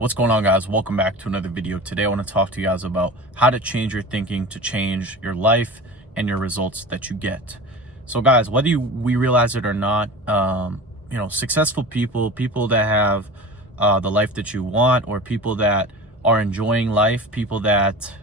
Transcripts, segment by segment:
What's going on, guys? Welcome back to another video. Today I want to talk to you guys about how to change your thinking to change your life and your results that you get. So guys, whether we realize it or not, successful people that have the life that you want, or people that are enjoying life, people that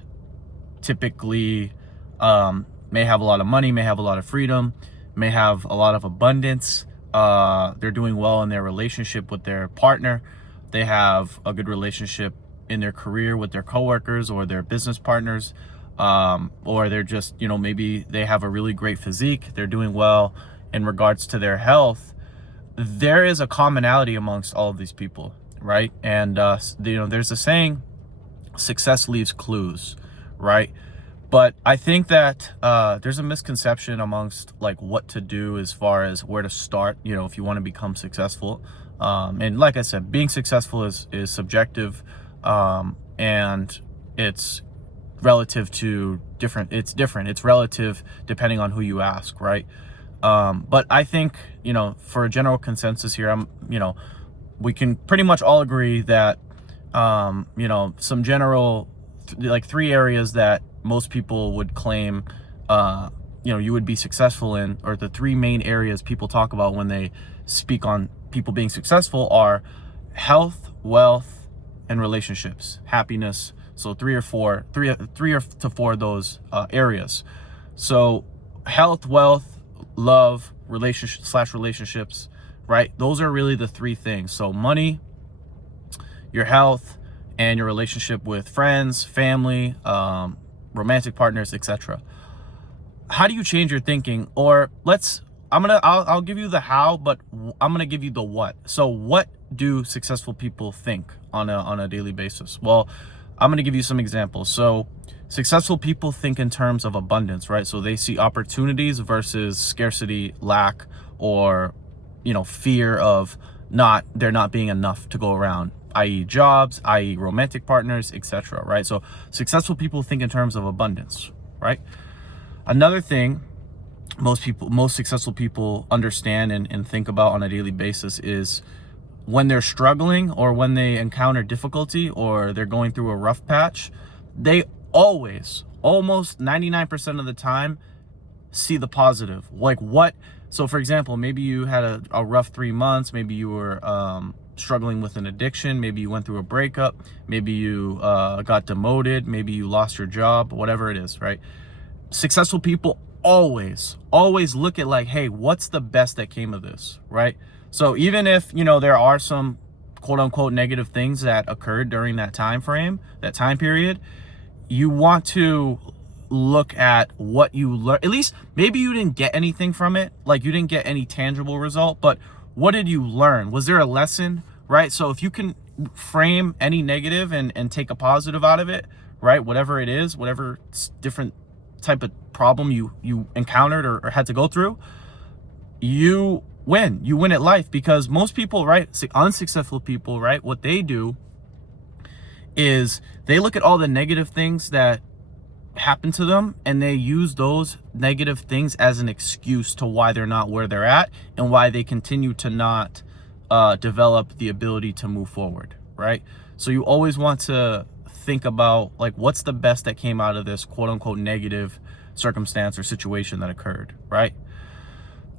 typically may have a lot of money, may have a lot of freedom, may have a lot of abundance, they're doing well in their relationship with their partner, they have a good relationship in their career with their coworkers or their business partners, or they're just, maybe they have a really great physique, they're doing well in regards to their health. There is a commonality amongst all of these people, right? And there's a saying, success leaves clues, right? But I think that there's a misconception amongst like what to do as far as where to start, if you want to become successful. And like I said, being successful is subjective, and it's relative to it's relative depending on who you ask, right? But I think, for a general consensus here, we can pretty much all agree that, some general, like 3 areas that most people would claim, you would be successful in, or the 3 main areas people talk about when they speak on people being successful are health, wealth, and relationships, happiness. So 3 or 4 of those areas. So health, wealth, love, relationships, right? Those are really the 3 things. So money, your health, and your relationship with friends, family, romantic partners, etc. How do you change your thinking? Or I'll give you the how, but I'm gonna give you the what. So what do successful people think on a daily basis? Well, I'm gonna give you some examples. So successful people think in terms of abundance, right? So they see opportunities versus scarcity, lack, or fear of there not being enough to go around, i.e. jobs, i.e. romantic partners, etc., right? So successful people think in terms of abundance, right? Another thing most successful people understand and think about on a daily basis is when they're struggling, or when they encounter difficulty, or they're going through a rough patch, they almost 99% of the time see the positive. So for example, maybe you had a rough 3 months, maybe you were struggling with an addiction, maybe you went through a breakup, maybe you got demoted, maybe you lost your job, whatever it is, right? Successful people always look at like, hey, what's the best that came of this, right? So even if there are some quote unquote negative things that occurred during that time period, you want to look at what you learned. At least maybe you didn't get anything from it, like you didn't get any tangible result, but what did you learn? Was there a lesson, right? So if you can frame any negative and take a positive out of it, right? Whatever it is, whatever different type of problem you encountered or had to go through, you win at life. Because most people, right, unsuccessful people, right, what they do is they look at all the negative things that happen to them, and they use those negative things as an excuse to why they're not where they're at, and why they continue to not develop the ability to move forward, right? So you always want to think about like, what's the best that came out of this quote unquote negative circumstance or situation that occurred, right?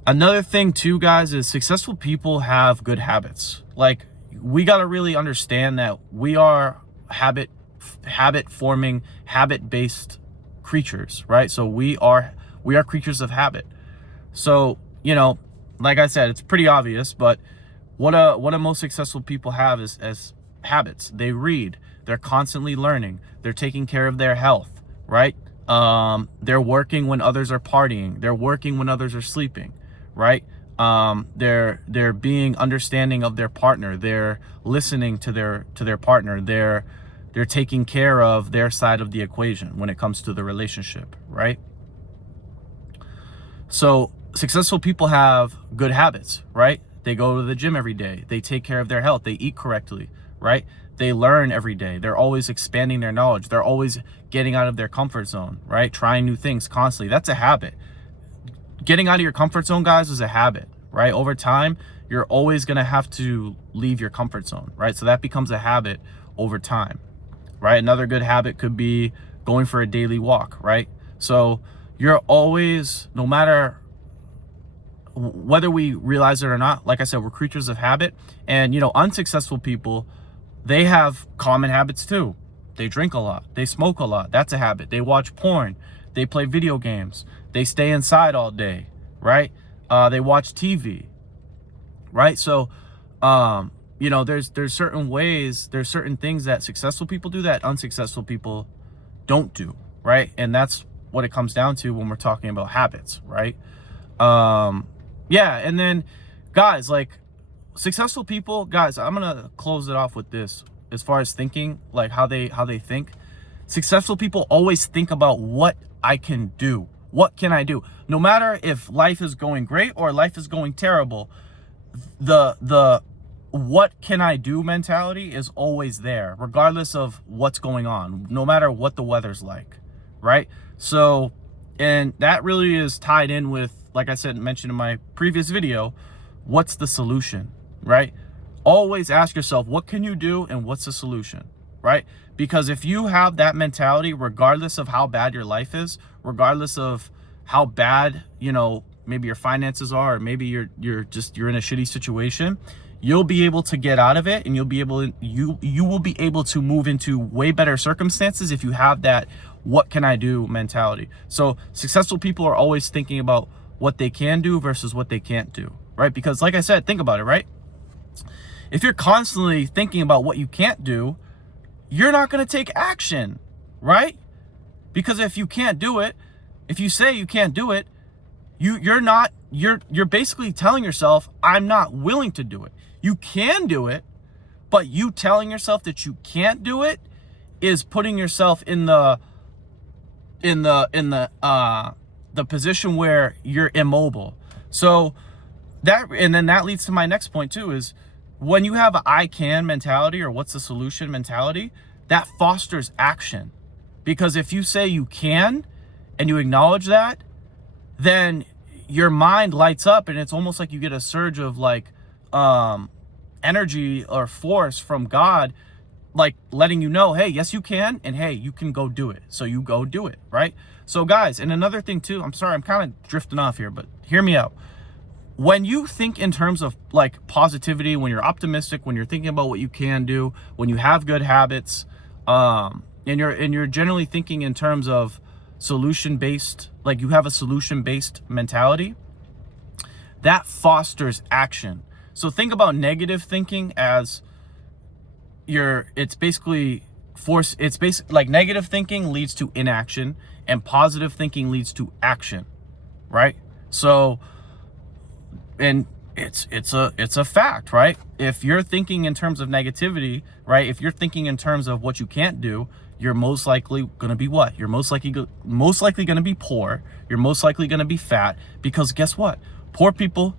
Another thing too, guys, is successful people have good habits. Like, we got to really understand that we are habit forming, habit-based creatures, right? So we are creatures of habit. So, like I said, it's pretty obvious, but what a most successful people have is as habits. They read, they're constantly learning, they're taking care of their health, right? They're working when others are partying, they're working when others are sleeping, right? They're being understanding of their partner, they're listening to their partner, they're taking care of their side of the equation when it comes to the relationship, right? So successful people have good habits, right? They go to the gym every day, they take care of their health, they eat correctly, right? They learn every day, they're always expanding their knowledge, they're always getting out of their comfort zone, right? Trying new things constantly. That's a habit. Getting out of your comfort zone, guys, is a habit, right? Over time, you're always going to have to leave your comfort zone, right? So that becomes a habit over time, right? Another good habit could be going for a daily walk, right? So you're always, no matter whether we realize it or not, like I said, we're creatures of habit. And, you know, unsuccessful people, they have common habits too. They drink a lot, they smoke a lot, that's a habit. They watch porn, they play video games, they stay inside all day, right? They watch TV, right? So, you know, there's certain ways, there's certain things that successful people do that unsuccessful people don't do, right? And that's what it comes down to when we're talking about habits, right? Yeah, and then guys, like successful people, guys, I'm gonna close it off with this. As far as thinking, like how they think, successful people always think about what I can do. What can I do? No matter if life is going great or life is going terrible, the what can I do mentality is always there, regardless of what's going on, no matter what the weather's like, right? So, and that really is tied in with, like I said, mentioned in my previous video, what's the solution, right? Always ask yourself, what can you do and what's the solution, right? Because if you have that mentality, regardless of how bad your life is, regardless of how bad, you know, maybe your finances are, or maybe you're in a shitty situation, you'll be able to get out of it, and you will be able to move into way better circumstances if you have that what can I do mentality. So successful people are always thinking about what they can do versus what they can't do, right? Because like I said, think about it, right? If you're constantly thinking about what you can't do, you're not going to take action, right? Because if you can't do it, if you say you can't do it, you're basically telling yourself, I'm not willing to do it. You can do it, but you telling yourself that you can't do it is putting yourself in the position where you're immobile. So and then that leads to my next point too, is when you have an I can mentality or what's the solution mentality, that fosters action. Because if you say you can and you acknowledge that, then your mind lights up, and it's almost like you get a surge of like energy or force from God, like letting you know, hey, yes you can, and hey, you can go do it. So you go do it, right? So guys, and another thing too, I'm sorry, I'm kind of drifting off here, but hear me out. When you think in terms of like positivity, when you're optimistic, when you're thinking about what you can do, when you have good habits, and you're generally thinking in terms of solution-based, like you have a solution-based mentality, that fosters action. So think about negative thinking as it's basically like negative thinking leads to inaction and positive thinking leads to action, right? So, and it's a fact, right? If you're thinking in terms of negativity, right? If you're thinking in terms of what you can't do, you're most likely going to be what? You're most likely going to be poor. You're most likely going to be fat, because guess what? Poor people,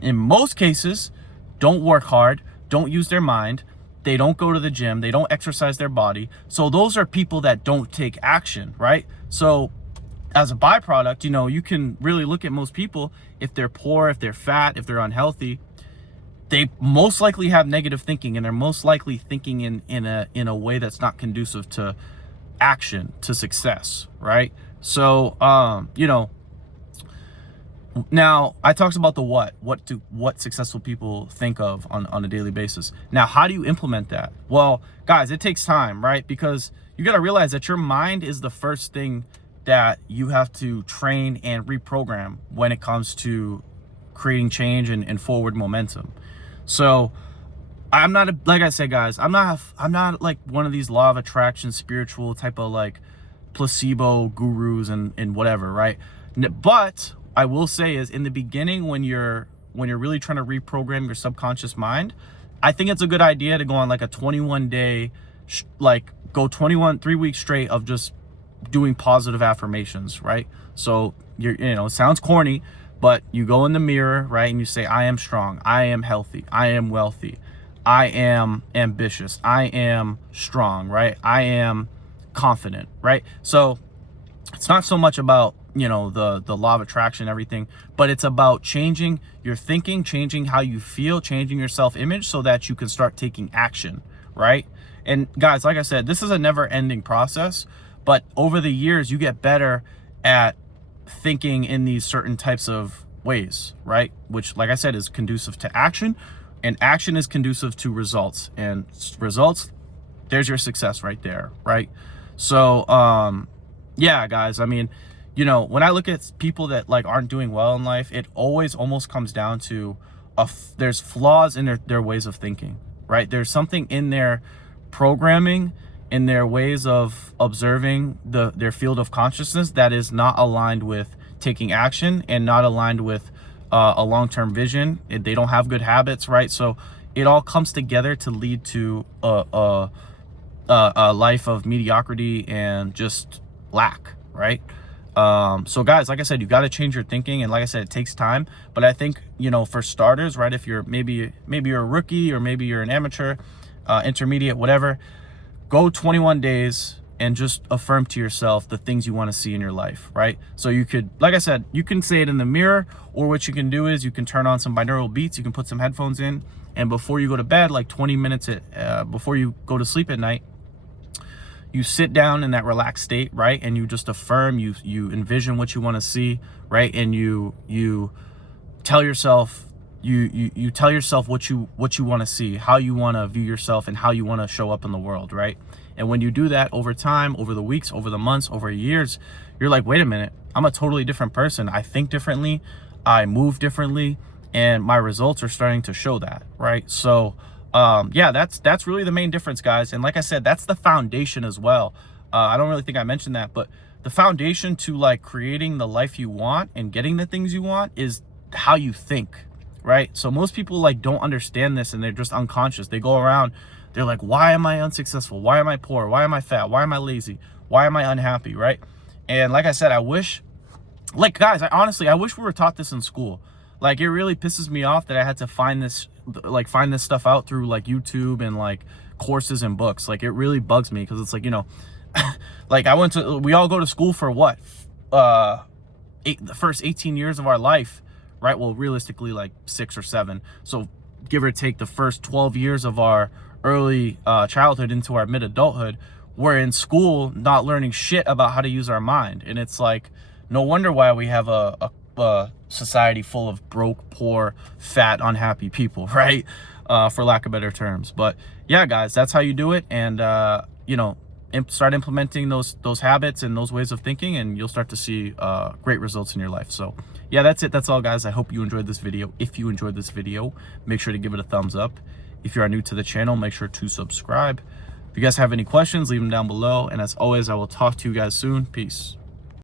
in most cases, don't work hard, don't use their mind, they don't go to the gym, they don't exercise their body. So those are people that don't take action, right? So as a byproduct, you know, you can really look at most people, if they're poor, if they're fat, if they're unhealthy, they most likely have negative thinking, and they're most likely thinking in a way that's not conducive to action, to success, right? So, you know, now I talked about the what successful people think of on a daily basis. Now, how do you implement that? Well, guys, it takes time, right? Because you got to realize that your mind is the first thing that you have to train and reprogram when it comes to creating change and forward momentum. So I'm not, like I said, guys, I'm not like one of these law of attraction, spiritual type of like placebo gurus and whatever, right? But I will say is, in the beginning, when you're really trying to reprogram your subconscious mind, I think it's a good idea to go on like a 21-day, like go 3 weeks straight of just doing positive affirmations, right? So you know, it sounds corny, but you go in the mirror, right, and you say, I am strong, I am healthy, I am wealthy, I am ambitious, I am strong, right? I am confident, right? So it's not so much about you know, the law of attraction, everything, but it's about changing your thinking, changing how you feel, changing your self-image so that you can start taking action, right? And guys, like I said, this is a never-ending process, but over the years you get better at thinking in these certain types of ways, right? Which, like I said, is conducive to action, and action is conducive to results, and results, there's your success right there, right? So yeah, guys, I mean, you know, when I look at people that like aren't doing well in life, it always almost comes down to there's flaws in their ways of thinking, right? There's something in their programming, in their ways of observing their field of consciousness that is not aligned with taking action and not aligned with a long-term vision. They don't have good habits, right? So it all comes together to lead to a life of mediocrity and just lack, right? So guys, like I said, you got to change your thinking, and like I said, it takes time, but I think, you know, for starters, right, if you're maybe you're a rookie, or maybe you're an amateur, intermediate, whatever, go 21 days and just affirm to yourself the things you want to see in your life, right? So you could, like I said, you can say it in the mirror, or what you can do is you can turn on some binaural beats, you can put some headphones in, and before you go to bed, like 20 minutes before you go to sleep at night, you sit down in that relaxed state, right? And you just affirm, you envision what you want to see, right? And you tell yourself, you tell yourself what you want to see, how you want to view yourself, and how you want to show up in the world, right? And when you do that over time, over the weeks, over the months, over years, you're like, wait a minute, I'm a totally different person. I think differently, I move differently, and my results are starting to show that, right? So yeah, that's really the main difference, guys. And like I said, that's the foundation as well. I don't really think I mentioned that, but the foundation to like creating the life you want and getting the things you want is how you think, right? So most people like don't understand this, and they're just unconscious. They go around, they're like, why am I unsuccessful? Why am I poor? Why am I fat? Why am I lazy? Why am I unhappy, right? And like I said, I wish, like, guys, I wish we were taught this in school. Like, it really pisses me off that I had to find this stuff out through like YouTube and like courses and books. Like, it really bugs me, because it's like, you know, like we all go to school for what? The first 18 years of our life, right? Well, realistically, like 6 or 7. So give or take the first 12 years of our early childhood into our mid-adulthood, we're in school not learning shit about how to use our mind. And it's like, no wonder why we have a society full of broke, poor, fat, unhappy people, right? For lack of better terms. But yeah, guys, that's how you do it. And you know, start implementing those habits and those ways of thinking, and you'll start to see great results in your life. So yeah, that's it. That's all, guys. I hope you enjoyed this video. If you enjoyed this video, make sure to give it a thumbs up. If you are new to the channel, make sure to subscribe. If you guys have any questions, leave them down below. And as always, I will talk to you guys soon. Peace.